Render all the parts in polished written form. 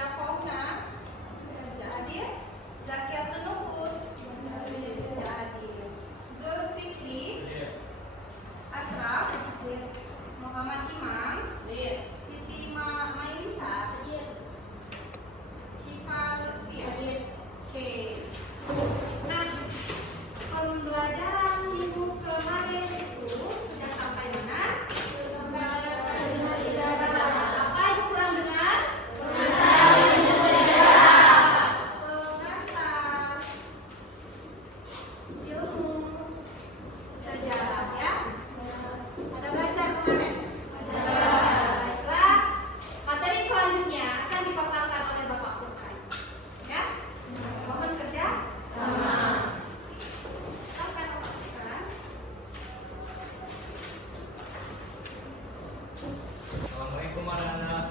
Amelia Fauna. Tidak hadir. Zakiatul Nufus. Tidak hadir. Zulfikri. Asraf. Muhammad Imam. Siti Mailisa. Syifa Lutfia. Oke. Nah, pembelajaran minggu kemarin itu sudah sampai mana? Apa yang kurang dengar? Pengantar ilmu sejarah ya. Ada belajar kemarin? Baiklah, materi selanjutnya akan dipaparkan oleh Bapak Urkai. Ya, mohon kerja sama. Silakan Bapak Urkai. Assalamualaikum anak-anak.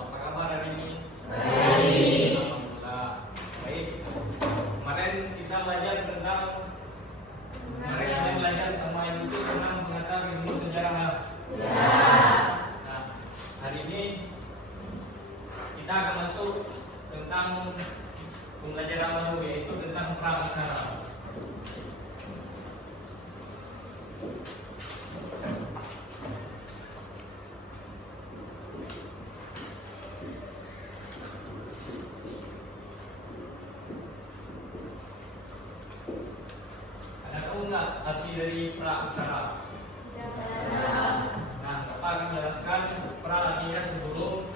Apa kabar hari ini? Alhamdulillah. Baik. Kemarin kita belajar sama Ibu itu tentang mengenal ilmu sejarah. Nah, hari ini kita akan masuk tentang pembelajaran baru, yaitu tentang praaksara. Anda tahu nggak arti dari praaksara? Nah, Bapak akan menjelaskan pra artinya sebelum.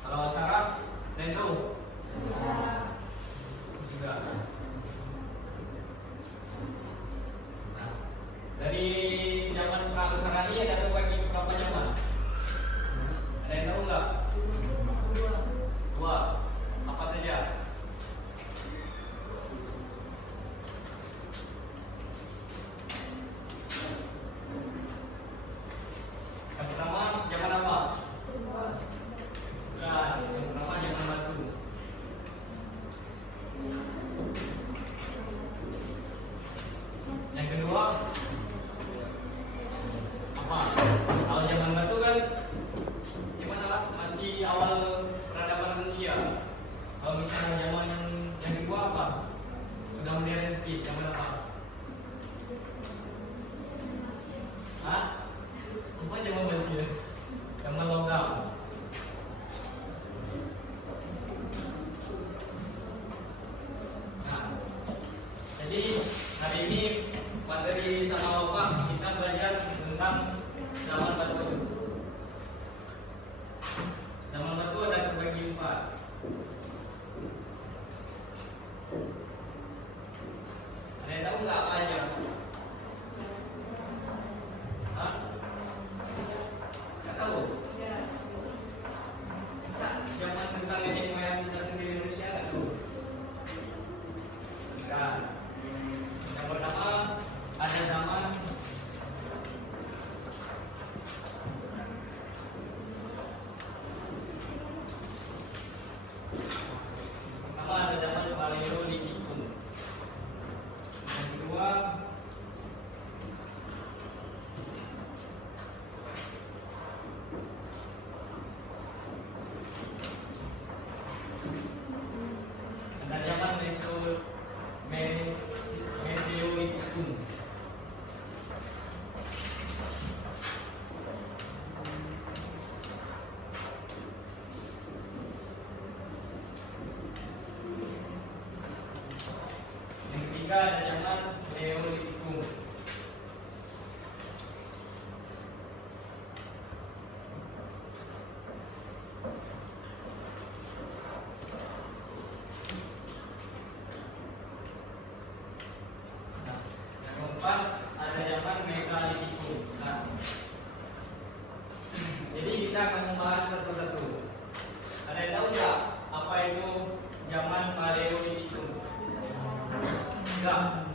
Kalau aksara, tahu? Juga. Nah, dari zaman praaksara ini ada terbagi berapa zaman? Ada yang tahu nggak? Dua. Apa saja? Yang pertama zaman apa? Nah, yang pertama zaman batu. Yang kedua apa? Kalau zaman batu kan gimana lah? Masih awal peradaban manusia. Kalau misalnya zaman yang kedua apa? Sudah modern sedikit. Zaman apa? Hah? Apa zaman Mesir? Zaman logam. Nah, jadi hari ini materi sama Bapak kita belajar tentang zaman batu. Zaman batu ada terbagi 4. Ada yang tahu nggak apa aja? Hah? Nggak tahu? Bisa zaman tentang nenek moyang kita sendiri manusia nggak tahu? Nah, yang pertama ada zaman Paleolitikum. Yang kedua ada zaman Mesozoikum. Yang ketiga ada zaman Neolitikum. Nah, yang keempat ada zaman Megalitikum. Nah, jadi kita akan membahas satu-satu. Ada yang tahu nggak apa itu zaman Paleolitikum? Enggak.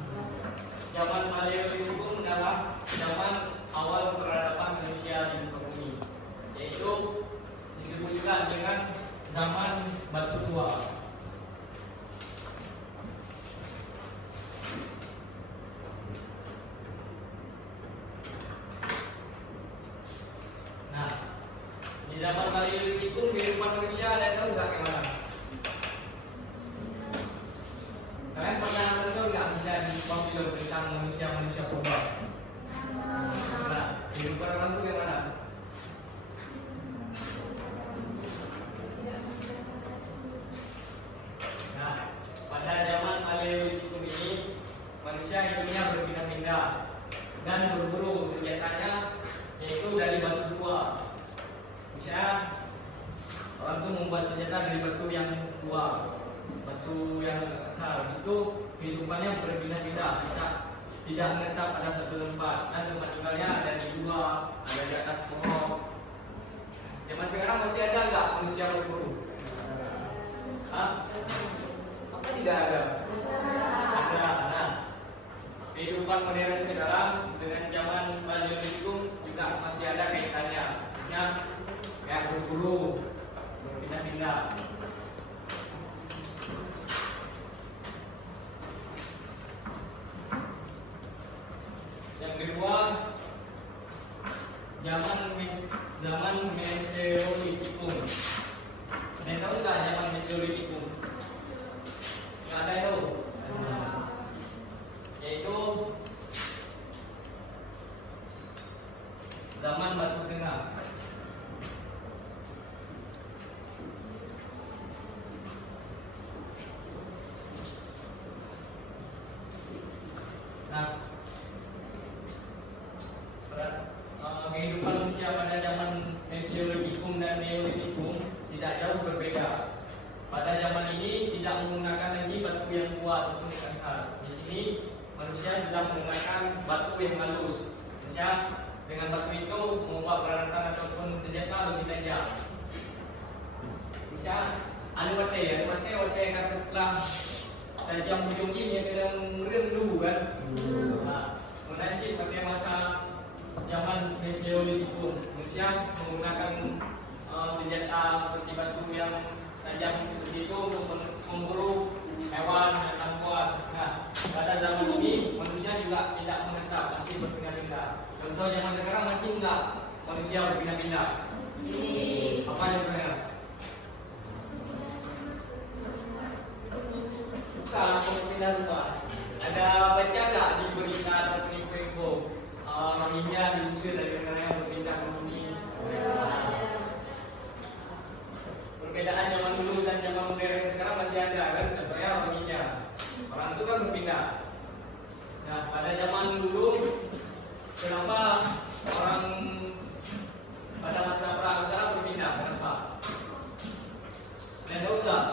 Zaman Paleolitikum adalah zaman awal peradaban manusia di muka bumi, yaitu disebut juga dengan zaman batu tua. manusia purba? Nah, kehidupan orang itu yang mana? Nah, pada zaman Paleolitikum ini manusia hidupnya berpindah-pindah dan berburu senjatanya yaitu dari batu tua. Misalnya orang itu membuat senjata dari batu yang tua, batu yang kasar. Habis itu kehidupannya berpindah-pindah, tidak menetap pada satu tempat, dan tempat tinggalnya ada di gua, ada di atas pohon. Zaman sekarang masih ada nggak manusia berburu? Hah? Apa tidak ada? Ada. Nah, kehidupan modern sekarang dengan zaman Paleolitikum juga masih ada kaitannya. Misalnya kayak berburu, berpindah-pindah. Yang kedua, zaman Mesolitikum. Ada yang tahu nggak zaman Mesolitikum? Nggak ada yang tahu. Yaitu zaman Batu Tengah. Nah, kehidupan manusia pada zaman Mesolitikum dan Neolitikum tidak jauh berbeda. Pada zaman ini tidak menggunakan lagi batu yang kuat ataupun yang kasar. Di sini manusia sudah menggunakan batu yang halus. Manusia dengan batu itu membuat peralatan ataupun senjata lebih tajam. Misalnya anu wate yang katakanlah tajam ujungnya yang kadang rendu kan. Nah, kemudian sih pakai masa zaman Mesolitikum, manusia menggunakan senjata seperti batu yang tajam seperti itu untuk memburu hewan dan buas. Nah, pada zaman ini manusia juga tidak menetap, masih berpindah-pindah. Contoh zaman sekarang masih enggak manusia berpindah-pindah. Apa yang benar? Bukan berpindah rumah. Ada baca nggak di berita atau info rohingya diusir dari negara yang berpindah ke bumi? Perbedaan zaman dulu dan zaman modern sekarang masih ada kan? Contohnya rohingya. Orang itu kan berpindah. Nah, pada zaman dulu kenapa orang pada masa pra-Usara berpindah? Kenapa? Anda tahu nggak?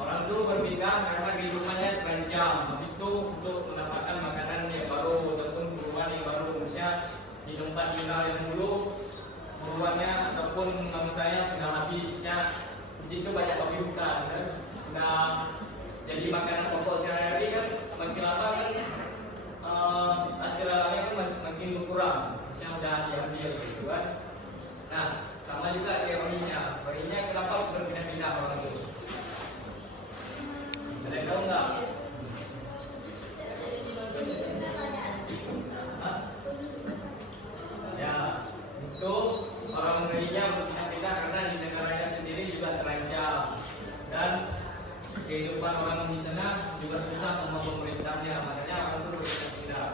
Orang itu berpindah karena kehidupannya terancam. Habis itu untuk mendapatkan makanan yang baru ataupun buruan yang baru. Misalnya di tempat tinggal yang dulu buruannya ataupun mangsanya sudah habis. Misalnya di situ banyak babi hutan kan? Nah, jadi makanan pokok sehari-hari kan makin lama kan hasil alamnya kan makin berkurang. Misalnya sudah diambil gitu kan. Nah, sama juga kayak rohingya. Rohingya kenapa berpindah-pindah orang itu? Ada yang tahu nggak? Hah? Ya, itu orang Rohingya berpindah-pindah karena di negaranya sendiri juga terancam dan kehidupan orang di sana juga susah sama pemerintahnya, makanya orang itu berpindah-pindah.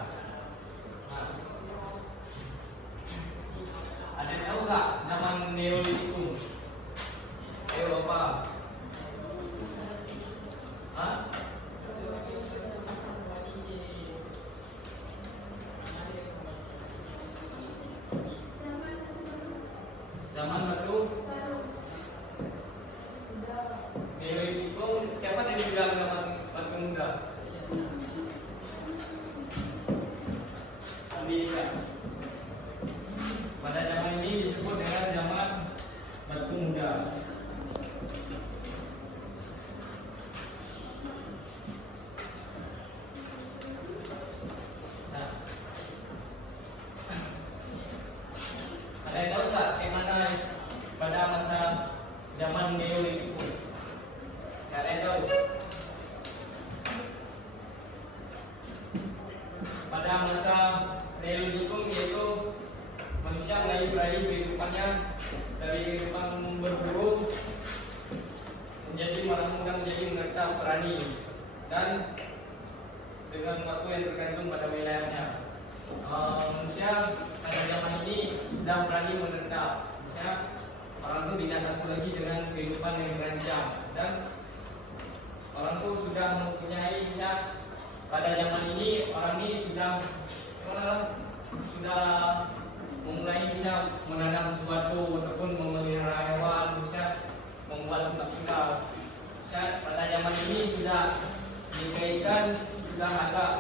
Nah, ada yang tahu nggak zaman Neolitikum? Ayo apa? Hah? Zaman batu Neolitikum, siapa yang bilang zaman batu muda? Amerika. Pada zaman ini disebut dengan zaman batu muda. Ada yang tahu nggak bagaimana pada masa zaman Neolitikum? Nggak ada yang tahu. Pada masa Neolitikum yaitu manusia mulai beralih kehidupannya dari kehidupan berburu menjadi menjadi mereka berani dan dengan waktu yang tergantung pada wilayahnya. Manusia pada zaman ini sudah berani menetap. Manusia orang itu tidak takut lagi dengan kehidupan yang terancam, dan orang itu sudah mempunyai pada zaman ini orang ini sudah memulai bisa menanam sesuatu ataupun memelihara hewan, bisa membuat tempat tinggal. Pada zaman ini sudah dikaitkan sudah agak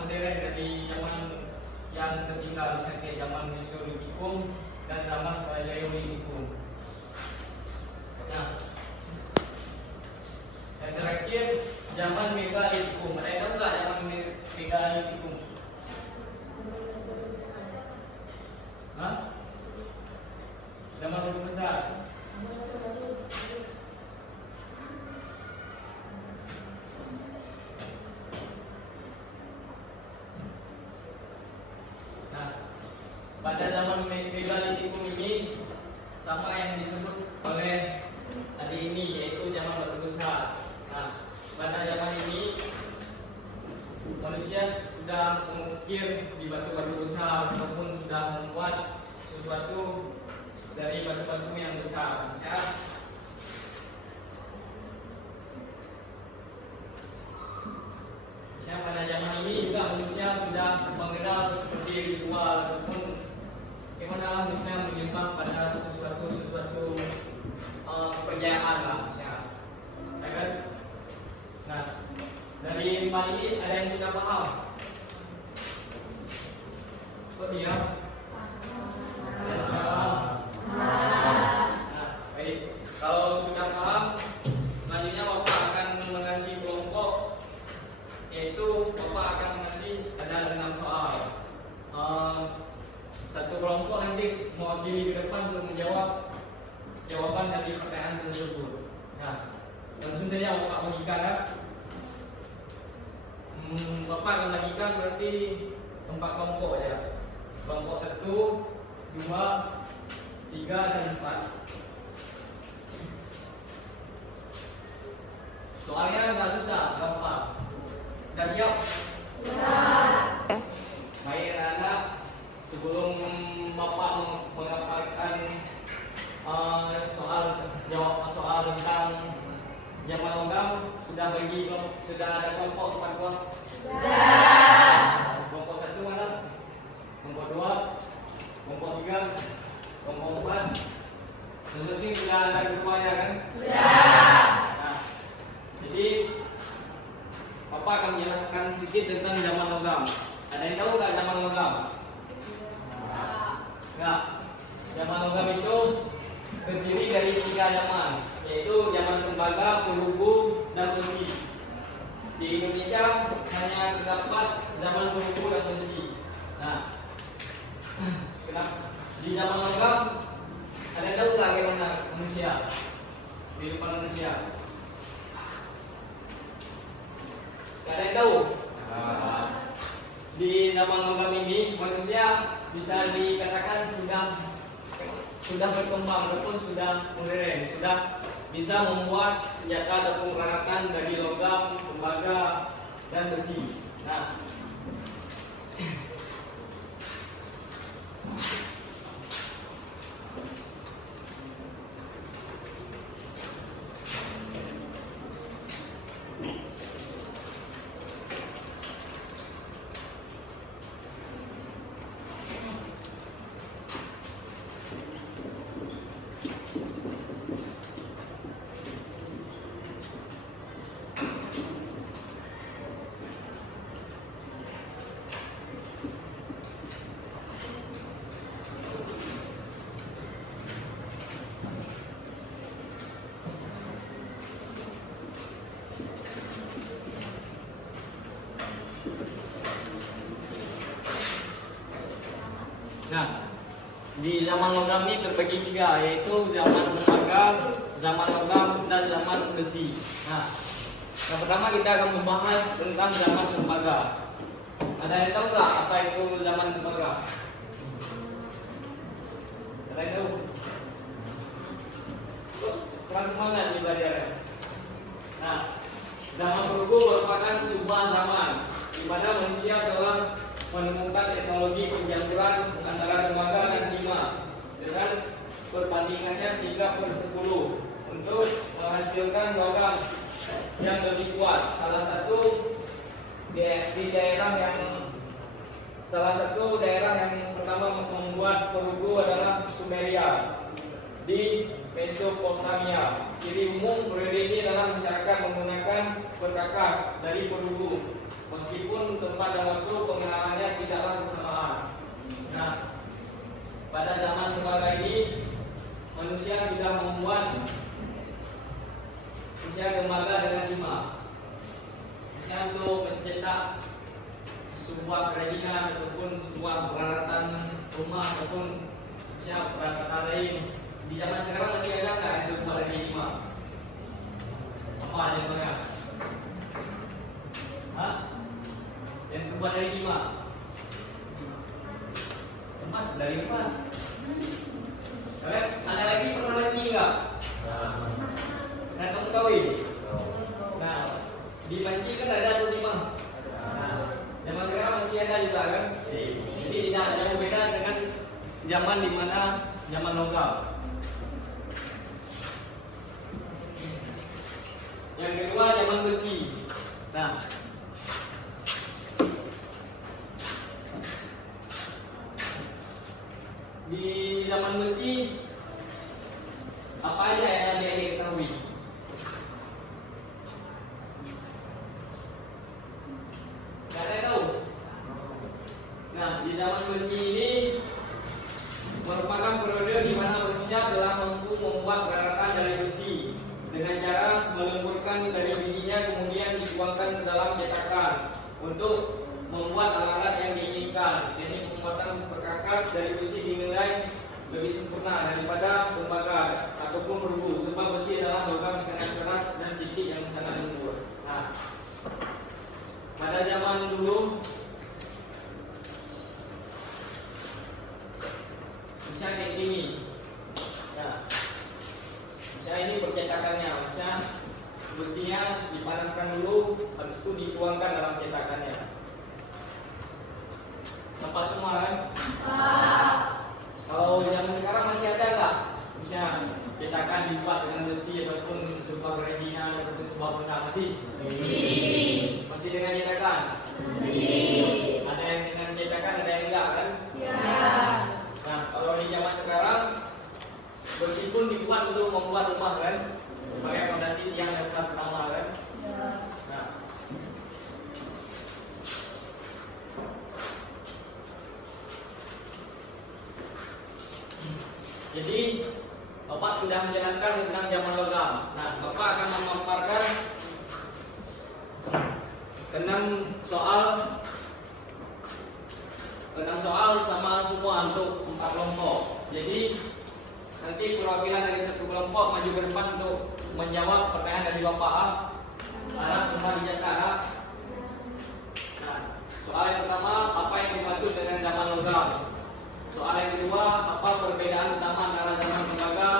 modern dari zaman yang tertinggal, seperti zaman Mesolitikum dan zaman Paleolitikum. Nah, yang terakhir zaman Megalitikum. Ada yang tahu nggak zaman Megalitikum? Hah? Zaman Batu Besar. Nah, pada zaman Megalitikum ini sama yang disebut oleh tadi ini, yaitu zaman Batu Besar. Nah, pada zaman ini manusia sudah mengukir di batu-batu besar ataupun sudah membuat sesuatu dari batu-batu yang besar. Pada zaman ini juga manusia sudah mengenal seperti ritual ataupun bagaimana manusia menyembah pada sesuatu kepercayaan lah, ya kan? Nah, dari empat ini ada yang sudah paham? Oh iya. Nah, baik. Kalau sudah paham, selanjutnya Bapak akan mengasih kelompok, yaitu Bapak akan mengasih ada 6 soal. Satu kelompok nanti mewakili ke depan untuk menjawab jawaban dari pertanyaan tersebut. Nah, langsung saja Bapak bagikan ya. Bapak akan bagikan berarti 4 kelompok ya. Kelompok 1, 2, 3, dan 4. Soalnya agak susah, gampang. Sudah siap? Sudah. Baik anak, sebelum Bapak mengaparkan jawab soal tentang zaman logam, sudah ada kelompok 4 buah? Sudah. Kelompok 1 mana? Kelompok 2, kelompok 3, kelompok 4. Tentu sih sudah ada keduanya kan? Sudah. Nah, jadi Bapak akan menjelaskan sedikit tentang zaman logam. Ada yang tahu nggak zaman logam? Enggak. Zaman logam itu terdiri dari 3 zaman, yaitu zaman tembaga, perunggu, dan besi. Di Indonesia hanya terdapat zaman perunggu dan besi. Nah, di zaman logam ada yang tahu nggak bagaimana manusia, kehidupan manusia? Gak ada yang tahu? Di zaman logam ini manusia bisa dikatakan sudah berkembang ataupun sudah modern, sudah bisa membuat senjata ataupun peralatan dari logam, tembaga, dan besi. Nah, di zaman logam ini terbagi 3, yaitu zaman tembaga, zaman logam, dan zaman besi. Nah, yang pertama kita akan membahas tentang zaman tembaga. Ada yang tahu nggak apa itu zaman tembaga? Ada yang tahu? Kurang semangat nih belajarnya. Nah, Zaman perunggu merupakan sebuah zaman di mana manusia telah menemukan teknologi penjampuran antara tembaga dan timah dengan perbandingannya 3/10 untuk menghasilkan logam yang lebih kuat. Salah satu daerah yang pertama membuat perunggu adalah Sumeria di Mesopotamia. Ciri umum periode ini adalah masyarakat menggunakan perkakas dari perunggu, meskipun tempat dan waktu pengenalannya tidaklah bersamaan. Nah, pada zaman tembaga ini manusia sudah membuat tembaga dengan timah. Misalnya untuk mencetak sebuah kerajinan ataupun sebuah peralatan rumah ataupun peralatan lain. Di zaman sekarang masih ada nggak yang terbuat dari timah? Apa contohnya? Hah? Yang terbuat dari timah? Emas, dari emas. Kalian ada lagi pernah lagi nggak? Nah, kamu kawin? Nah, di panci kan ada tuh timah. Nah, zaman sekarang masih ada juga kan? Jadi tidak ada yang beda dengan zaman di mana zaman logam. Yang kedua zaman besi. Nah, di zaman besi apa aja yang adik-adik ketahui? Gak ada yang tahu. Nah, di zaman besi ini merupakan periode di mana manusia telah mampu membuat peralatan dari besi dengan cara melemburkan dari bijinya kemudian dituangkan ke dalam cetakan untuk membuat alat-alat yang diinginkan. Jadi pembuatan perkakas dari besi dinilai lebih sempurna daripada tembaga ataupun perunggu, sebab besi adalah logam yang sangat keras dan titik yang sangat lembut. Nah, pada zaman dulu misalnya kayak gini. Nah, misalnya ini percetakannya, misalnya besinya dipanaskan dulu, habis itu dituangkan dalam cetakannya. Nampak semua kan? Kalau zaman sekarang masih ada nggak? Misalnya cetakan dibuat dengan besi ataupun sebuah kerajinan ataupun sebuah benda masih? Masih dengan cetakan? Ada yang dengan cetakan, ada yang enggak kan? Nah, kalau di zaman sekarang besi pun dibuat untuk membuat rumah kan? Sebagai fondasi tiang dasar pertama kan? Nah, jadi Bapak sudah menjelaskan tentang zaman logam. Nah, Bapak akan memaparkan 6 soal sama semua untuk 4 kelompok. Jadi nanti perwakilan dari satu kelompok maju ke depan untuk menjawab pertanyaan dari Bapak. Harap semua dicatat. Nah, soal yang pertama, apa yang dimaksud dengan zaman logam? Soal yang kedua, apa perbedaan utama antara zaman tembaga,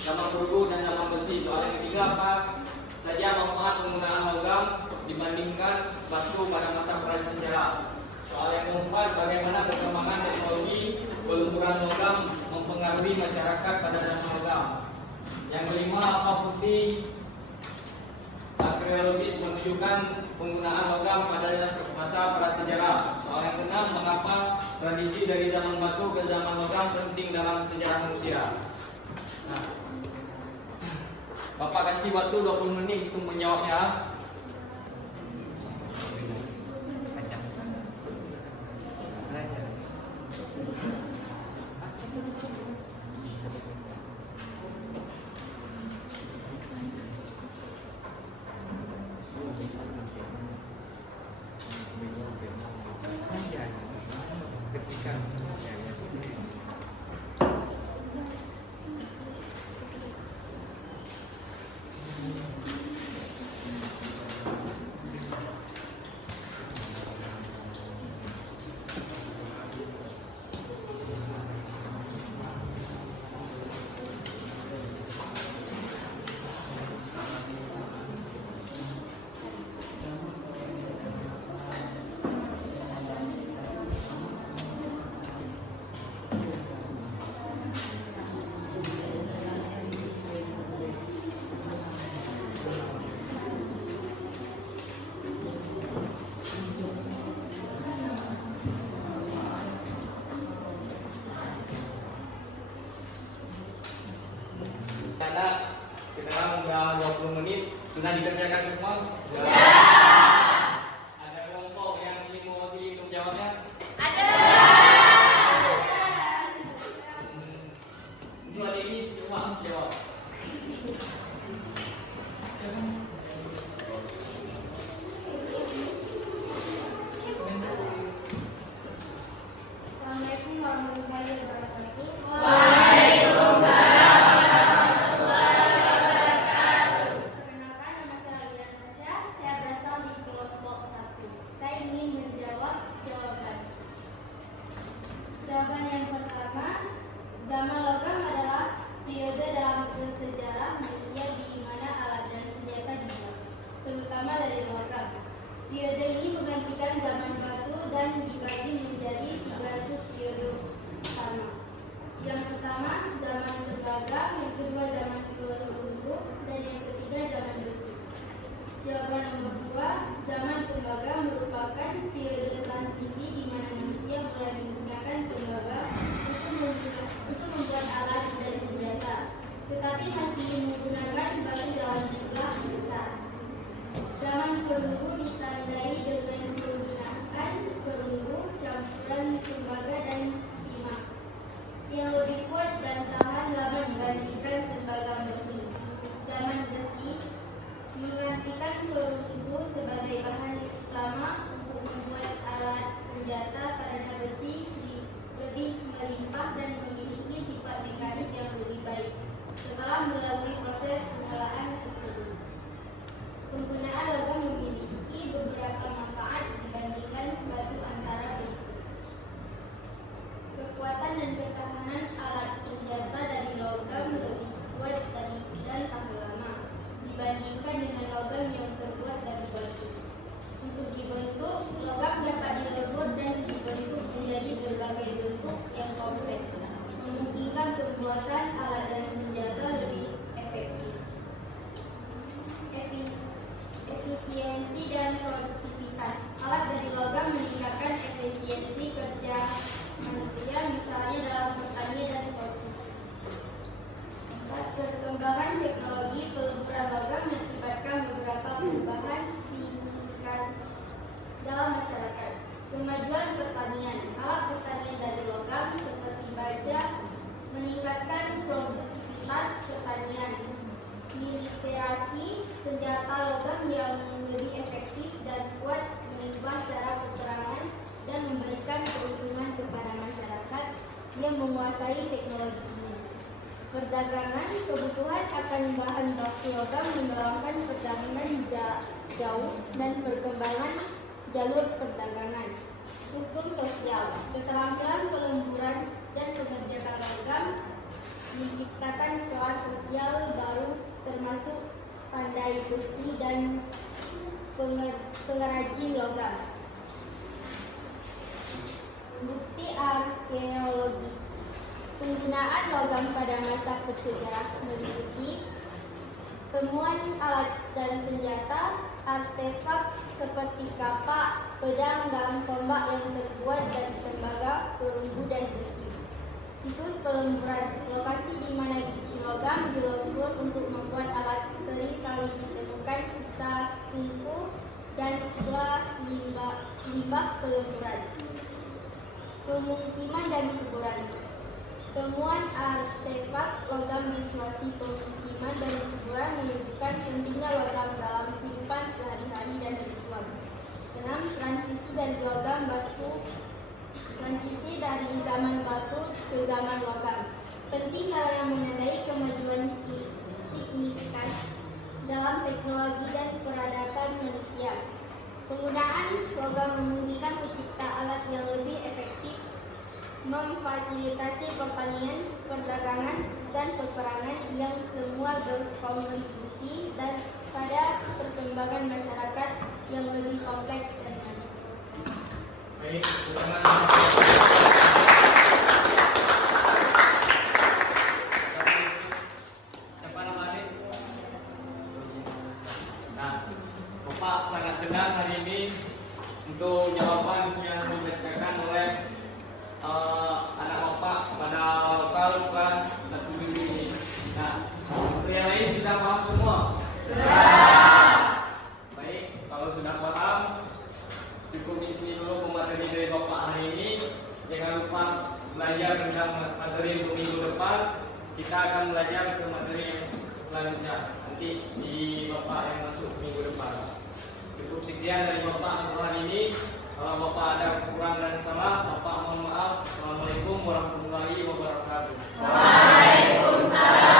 zaman perunggu dan zaman besi? Soal yang ketiga, apa saja manfaat penggunaan logam dibandingkan batu pada masa prasejarah? Soal yang keempat, bagaimana perkembangan teknologi pelemburan logam mempengaruhi masyarakat pada zaman logam? Yang kelima, apa bukti arkeologis menunjukkan penggunaan logam pada masa prasejarah? Soal yang keenam, mengapa tradisi dari zaman batu ke zaman logam penting dalam sejarah manusia? Nah, Bapak kasih waktu 20 menit untuk menjawabnya. sudah 20 menit. Sudah dikerjakan semua? Sudah. Ada kelompok yang ingin mewakili untuk jawabnya? Ada. Untuk hari ini cuma jawab. Assalamualaikum warahmatullahi wabarakatuh. Perkenalkan, nama saya Alian Tasya. Saya berasal di kelompok 1. Saya ingin menjawab jawaban. Jawaban yang pertama, zaman logam adalah periode dalam bersejarah manusia di mana alat dan senjata dibuat, terutama dari logam. Periode ini menggantikan zaman batu dan dibagi menjadi 3 subperiode utama. Yang pertama, zaman tembaga, yang kedua zaman perunggu, dan yang ketiga zaman besi. Jawaban nomor 2, zaman tembaga merupakan periode transisi di mana manusia mulai menggunakan tembaga untuk membuat alat dan senjata, tetapi masih menggunakan batu dalam jumlah besar. Zaman perunggu ditandai dengan penggunaan perunggu campuran tembaga dan timah yang lebih kuat dan tahan lama dibandingkan tembaga murni. Zaman besi menggantikan perunggu sebagai bahan utama untuk membuat alat senjata karena besi lebih melimpah dan memiliki sifat mekanik yang lebih baik setelah melalui proses pengolahan tersebut. Penggunaan logam memiliki beberapa manfaat dibandingkan batu antara berikut. Kekuatan dan ketahanan alat senjata dari logam lebih kuat dan tahan lama dibandingkan dengan logam yang terbuat dari batu. Untuk dibentuk, logam dapat dilebur dan dibentuk menjadi berbagai bentuk yang kompleks, memungkinkan pembuatan alat dan senjata lebih efektif. Efisiensi dan produktivitas. Alat dari logam meningkatkan efisiensi kerja manusia, misalnya dalam pertanian dan produksi. Perkembangan teknologi peleburan logam mengakibatkan beberapa perubahan signifikan dalam masyarakat. Kemajuan pertanian. Alat pertanian dari logam seperti baja meningkatkan produktivitas pertanian. Militerasi, senjata logam yang lebih efektif dan kuat mengubah cara peperangan dan memberikan keuntungan kepada masyarakat yang menguasai teknologi ini. Perdagangan, kebutuhan akan bahan baku logam mendorongkan perdagangan jauh dan perkembangan jalur perdagangan. Struktur sosial, keterampilan pelemburan dan pengerjaan logam menciptakan kelas sosial baru termasuk pandai besi dan pengrajin logam. Bukti arkeologis. Penggunaan logam pada masa prasejarah meliputi temuan alat dan senjata, artefak seperti kapak, pedang, dan tombak yang terbuat dari tembaga, perunggu, dan besi. Situs pelemburan, lokasi di mana biji logam dilebur untuk membuat alat, sering kali ditemukan sisa tungku dan setelah limbah pelemburan. Pemukiman dan kuburan. Temuan artefak logam di situasi pemukiman dan kuburan menunjukkan pentingnya logam dalam kehidupan sehari-hari dan ritual. 6. Transisi dari logam batu. Transisi dari zaman batu ke zaman logam penting karena menandai kemajuan signifikan dalam teknologi dan peradaban manusia. Penggunaan logam memungkinkan pencipta alat yang lebih efektif, memfasilitasi pertanian, perdagangan, dan peperangan yang semua berkontribusi dan pada perkembangan masyarakat yang lebih kompleks dan maju. Baik, siapa nama adik? Nah, Bapak sangat senang hari ini untuk jawaban yang dibacakan oleh anak Bapak pada lokal kelas 1 ini. Nah, Untuk yang lain sudah paham semua? Baik, kalau sudah paham, cukup di sini dulu materi dari Bapak hari ini. Jangan lupa belajar tentang materi untuk minggu depan. Kita akan belajar ke materi yang selanjutnya nanti di Bapak yang masuk minggu depan. Cukup sekian dari Bapak untuk hari ini. Kalau Bapak ada kekurangan dan salah, Bapak mohon maaf. Assalamualaikum warahmatullahi wabarakatuh. Waalaikumsalam.